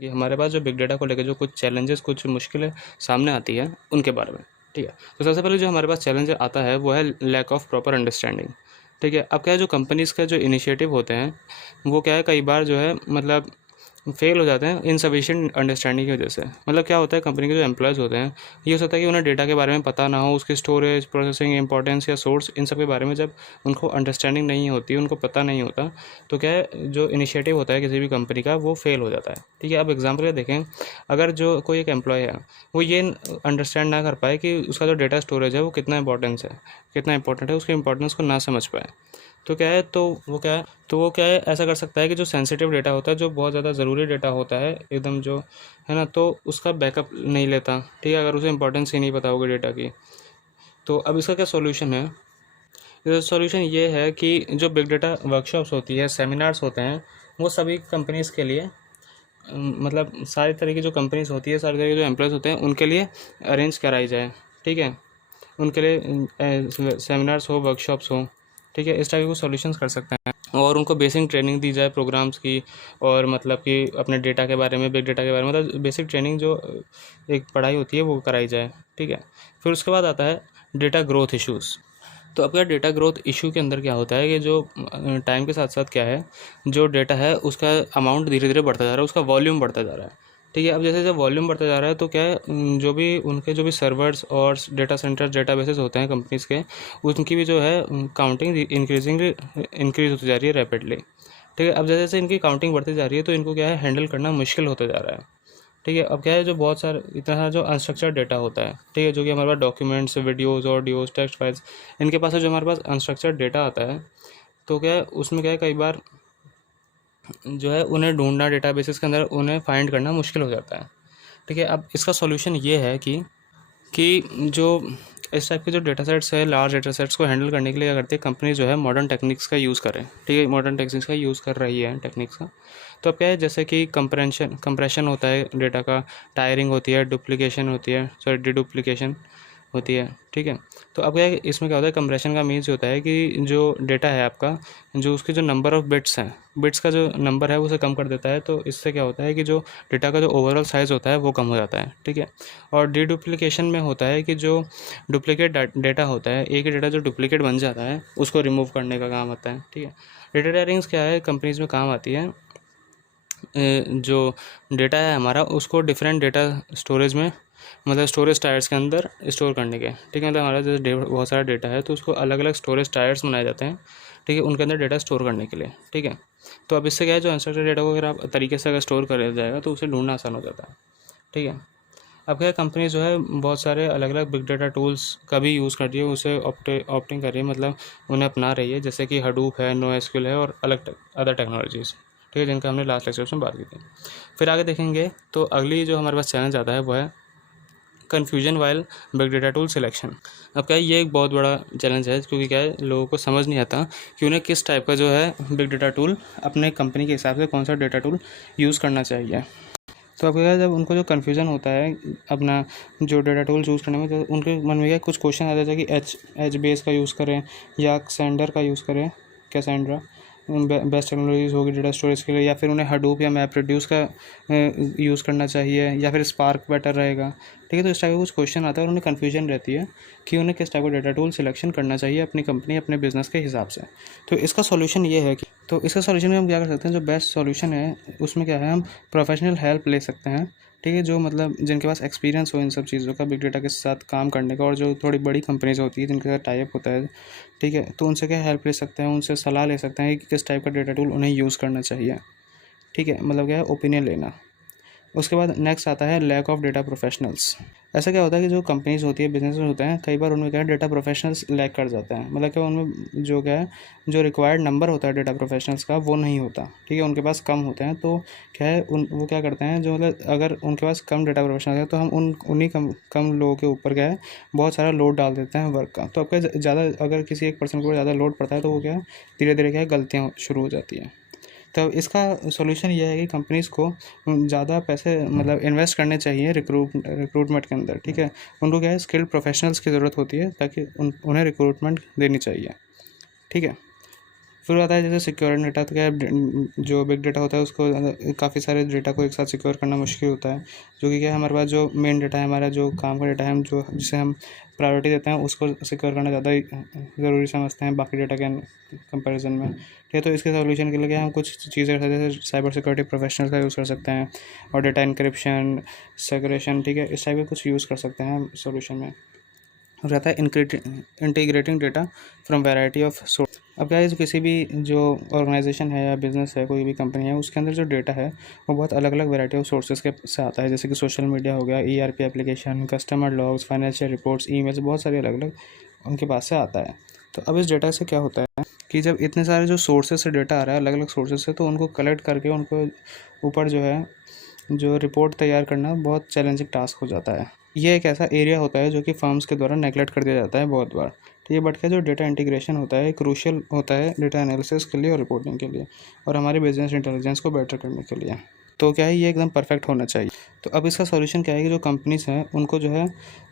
कि हमारे पास जो बिग डेटा को लेकर जो कुछ चैलेंजेस, कुछ मुश्किलें सामने आती है उनके बारे में। ठीक है, तो सबसे पहले जो हमारे पास चैलेंज आता है वो है लैक ऑफ प्रॉपर अंडरस्टैंडिंग। ठीक है, अब क्या है, जो कंपनीज़ का जो इनिशिएटिव होते हैं वो क्या है, कई बार जो है मतलब फेल हो जाते हैं इनसफिशिएंट अंडरस्टैंडिंग की वजह से। मतलब क्या होता है, कंपनी के जो एम्प्लॉयज़ होते हैं, ये हो सकता है कि उन्हें डेटा के बारे में पता ना हो, उसकी स्टोरेज, प्रोसेसिंग, इंपॉर्टेंस या सोर्स, इन सब के बारे में जब उनको अंडरस्टैंडिंग नहीं होती, उनको पता नहीं होता, तो क्या है, जो इनिशिएटिव होता है किसी भी कंपनी का वो फेल हो जाता है। ठीक है, अब एग्जाम्पल के देखें, अगर जो कोई एक एम्प्लॉय है वो ये अंडरस्टैंड ना कर पाए कि उसका जो डेटा स्टोरेज है वो कितना इंपॉर्टेंट है, उसके इंपॉर्टेंस को ना समझ पाए, तो क्या है, तो वो क्या है ऐसा कर सकता है कि जो सेंसिटिव डेटा होता है, जो बहुत ज़्यादा ज़रूरी डेटा होता है एकदम, जो है ना, तो उसका बैकअप नहीं लेता। ठीक है, अगर उसे इंपॉर्टेंस ही नहीं पता होगी डेटा की। तो अब इसका क्या सॉल्यूशन है? इसका सॉल्यूशन ये है कि जो बिग डेटा वर्कशॉप्स होती है, सेमिनार्स होते हैं, वो सभी कंपनीज़ के लिए मतलब सारी तरह की जो कंपनीज़ होती है, सारी तरह के जो एम्प्लॉयज़ होते हैं उनके लिए अरेंज कराई जाए। ठीक है, उनके लिए सेमिनार्स हो, वर्कशॉप्स हो। ठीक है, इस टाइप के कुछ सॉल्यूशंस कर सकते हैं, और उनको बेसिक ट्रेनिंग दी जाए प्रोग्राम्स की, और मतलब कि अपने डेटा के बारे में, बिग डेटा के बारे में, मतलब बेसिक ट्रेनिंग जो एक पढ़ाई होती है वो कराई जाए। ठीक है, फिर उसके बाद आता है डेटा ग्रोथ इश्यूज़। तो अब क्या, डेटा ग्रोथ इशू के अंदर क्या होता है कि जो टाइम के साथ साथ क्या है, जो डेटा है उसका अमाउंट धीरे धीरे बढ़ता जा रहा है, उसका वॉल्यूम बढ़ता जा रहा है। ठीक है, अब जैसे जैसे वॉल्यूम बढ़ता जा रहा है तो क्या है, जो भी उनके जो भी सर्वर्स और डेटा सेंटर, डेटाबेसेस होते हैं कंपनीज़ के, उनकी भी जो है काउंटिंग इंक्रीज होती जा रही है रैपिडली। ठीक है, अब जैसे जैसे इनकी काउंटिंग बढ़ती जा रही है तो इनको क्या है, हैंडल करना मुश्किल होता जा रहा है। ठीक है, अब क्या है, जो बहुत सारा इतना सारा जो अनस्ट्रक्चर्ड डेटा होता है, ठीक है, जो कि हमारे पास documents, videos, audios, text files, इनके पास है, जो हमारे पास अनस्ट्रक्चर्ड डेटा आता है, तो क्या है उसमें क्या है, कई बार जो है उन्हें ढूंढना डेटाबेसेस के अंदर, उन्हें फाइंड करना मुश्किल हो जाता है। ठीक है, अब इसका सॉल्यूशन ये है कि जो इस टाइप के जो डेटा सेट्स है, लार्ज डेटा सेट्स को हैंडल करने के लिए क्या करती है कंपनी, जो है मॉडर्न टेक्निक्स का यूज़ करें। ठीक है, मॉडर्न टेक्निक्स का यूज़ कर रही है टेक्निक्स का। तो अब क्या है, जैसे कि कंप्रेशन होता है डेटा का, टायरिंग होती है, डुप्लीकेशन होती है, सॉरी डिडुप्लीकेशन होती है। ठीक है, तो अब क्या है, इसमें क्या होता है, कंप्रेशन का मीन्स होता है कि जो डेटा है आपका, जो उसके जो नंबर ऑफ़ बिट्स हैं, बिट्स का जो नंबर है उसे कम कर देता है। तो इससे क्या होता है कि जो डेटा का जो ओवरऑल साइज़ होता है वो कम हो जाता है। ठीक है, और डिडुप्लीकेशन में होता है कि जो डुप्लीकेट डेटा होता है, एक ही डेटा जो डुप्लीकेट बन जाता है उसको रिमूव करने का काम आता है। ठीक है, डेटा टेयरिंग्स क्या है, कंपनीज़ में काम आती है, जो डेटा है हमारा उसको डिफरेंट डेटा स्टोरेज में, मतलब स्टोरेज टायर्स के अंदर स्टोर करने के। ठीक है, मतलब हमारा जैसे बहुत सारा डेटा है तो उसको अलग अलग स्टोरेज टायर्स बनाए जाते हैं। ठीक है, उनके अंदर डेटा स्टोर करने के लिए। ठीक है, तो अब इससे क्या है, जो अनस्ट्रक्चर्ड डेटा को अगर आप तरीके से अगर स्टोर कर जाएगा तो उसे ढूंढना आसान हो जाता है। ठीक है, अब क्या कंपनी जो है बहुत सारे अलग अलग बिग डेटा टूल्स का भी यूज़ कर रही है, उसे ऑप्टिंग कर रही है, मतलब उन्हें अपना रही है, जैसे कि हडूप है, NoSQL है, और अलग अदर टेक्नोलॉजीज़। ठीक है, जिनका हमने लास्ट लेक्चर में बात की थी। फिर आगे देखेंगे तो अगली जो हमारे पास चैलेंज आता है वो है confusion while big data tool selection. अब क्या है, ये एक बहुत बड़ा चैलेंज है, क्योंकि क्या है, लोगों को समझ नहीं आता कि उन्हें किस टाइप का जो है बिग डेटा टूल, अपने कंपनी के हिसाब से कौन सा डेटा टूल यूज़ करना चाहिए। तो अब क्या है, जब उनको जो कन्फ्यूज़न होता है अपना जो डेटा टूल यूज़ करने में, तो उनके मन में क्या कुछ क्वेश्चन आ जाता है कि एच बेस का यूज़ करें या सेंडर का यूज़ करें, कैसेंड्रा बेस्ट टेक्नोलॉजीज़ होगी डेटा स्टोरेज के लिए, या फिर उन्हें हडूप या मैप रिड्यूस का यूज़ करना चाहिए, या फिर स्पार्क बेटर रहेगा। ठीक है, तो इस टाइप का कुछ क्वेश्चन आता है और उन्हें कन्फ्यूजन रहती है कि उन्हें किस टाइप का डेटा टूल सिलेक्शन करना चाहिए अपनी कंपनी, अपने बिजनेस के हिसाब से। तो इसका सॉल्यूशन ये है कि इसका सॉल्यूशन में हम क्या कर सकते हैं, जो बेस्ट सॉल्यूशन है उसमें क्या है, हम प्रोफेशनल हेल्प ले सकते हैं। ठीक है, जो मतलब जिनके पास एक्सपीरियंस हो इन सब चीज़ों का, बिग डेटा के साथ काम करने का, और जो थोड़ी बड़ी कंपनीज होती है जिनके साथ टाई अप होता है, ठीक है, तो उनसे क्या हेल्प ले सकते हैं, उनसे सलाह ले सकते हैं कि किस टाइप का डेटा टूल उन्हें यूज़ करना चाहिए। ठीक है, मतलब क्या है, ओपिनियन लेना। उसके बाद नेक्स्ट आता है लैक ऑफ डेटा प्रोफेशनल्स। ऐसा क्या होता है कि जो कंपनीज होती है, बिजनेस होते हैं, कई बार उनमें क्या है, डेटा प्रोफेशनल्स लैक कर जाते हैं। मतलब क्या, उनमें जो क्या है, जो रिक्वायर्ड नंबर होता है डेटा प्रोफेशनल्स का वो नहीं होता। ठीक है, उनके पास कम होते हैं। तो क्या है, वो क्या करते हैं, जो मतलब अगर उनके पास कम डेटा प्रोफेशनल्स है तो हम उन्हीं कम लोगों के ऊपर क्या है, बहुत सारा लोड डाल देते हैं वर्क का। तो अब क्या, ज़्यादा अगर किसी एक पर्सन को ज़्यादा लोड पड़ता है तो वो क्या है, धीरे धीरे क्या है, गलतियाँ शुरू हो जाती हैं। तो इसका सॉल्यूशन ये है कि कंपनीज़ को ज़्यादा पैसे मतलब इन्वेस्ट करने चाहिए रिक्रूटमेंट के अंदर। ठीक है, उनको क्या है, स्किल्ड प्रोफेशनल्स की ज़रूरत होती है, ताकि उन्हें रिक्रूटमेंट देनी चाहिए। ठीक है, फिर आता है जैसे सिक्योर डेटा, तो क्या है जो बिग डेटा होता है उसको काफ़ी सारे डेटा को एक साथ सिक्योर करना मुश्किल होता है, जो कि क्या है हमारे पास जो मेन डेटा है, हमारा जो काम का डेटा है, हम जो जिसे हम प्रायोरिटी देते हैं उसको सिक्योर करना ज़्यादा ही ज़रूरी समझते हैं बाकी डेटा के कंपैरिजन में। ठीक है, तो इसके सॉल्यूशन के लिए क्या हम कुछ चीज़ें कर सकते हैं, जैसे साइबर सिक्योरिटी प्रोफेशनल का यूज़ कर सकते हैं और डेटा इंक्रिप्शन, सेग्रेगेशन, ठीक है, इस टाइप के कुछ यूज़ कर सकते हैं हम सॉल्यूशन में। रहता है integrating data from variety of source. अब क्या है जो किसी भी जो ऑर्गेनाइजेशन है या बिजनेस है, कोई भी कंपनी है, उसके अंदर जो डेटा है वो बहुत अलग अलग वैरायटी ऑफ सोर्सेज के से आता है, जैसे कि सोशल मीडिया हो गया, ERP application, customer logs, financial reports, emails, बहुत सारे अलग अलग उनके पास से आता है। तो अब इस डेटा से क्या होता है कि जब इतने सारे जो सोर्सेज से डेटा आ रहा है अलग अलग सोर्सेज से, तो उनको कलेक्ट करके उनको ऊपर जो है जो रिपोर्ट तैयार करना बहुत चैलेंजिंग टास्क हो जाता है। ये एक ऐसा एरिया होता है जो कि फर्म्स के द्वारा नेगलेक्ट कर दिया जाता है बहुत बार। ठीक है, बट क्या जो डेटा इंटीग्रेशन होता है क्रूशियल होता है डेटा एनालिसिस के लिए और रिपोर्टिंग के लिए और हमारे बिजनेस इंटेलिजेंस को बेटर करने के लिए। तो क्या है ये एकदम परफेक्ट होना चाहिए। तो अब इसका सॉल्यूशन क्या है कि जो कंपनीज हैं उनको जो है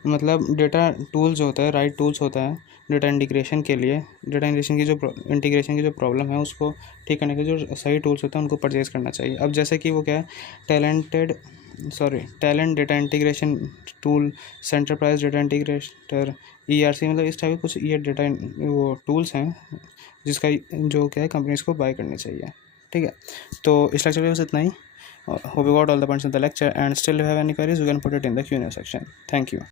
मतलब डेटा टूल्स होता है, राइट टूल्स होता है डेटा इंटीग्रेशन के लिए, डेटा इंटीग्रेशन की जो प्रॉब्लम है उसको ठीक करने के जो सही टूल्स होते हैं उनको परचेज़ करना चाहिए। अब जैसे कि वो क्या है Talend data integration tool, Centerprise data integrator, ERC, मतलब इस टाइप के कुछ ये डेटा वो टूल्स हैं जिसका जो क्या है कंपनीज को बाय करनी चाहिए। ठीक है, तो इस लेक्चर में बस इतना ही। Hope you got all the points in the lecture, and still if you have any queries you can put it in the Q&A section. Thank you.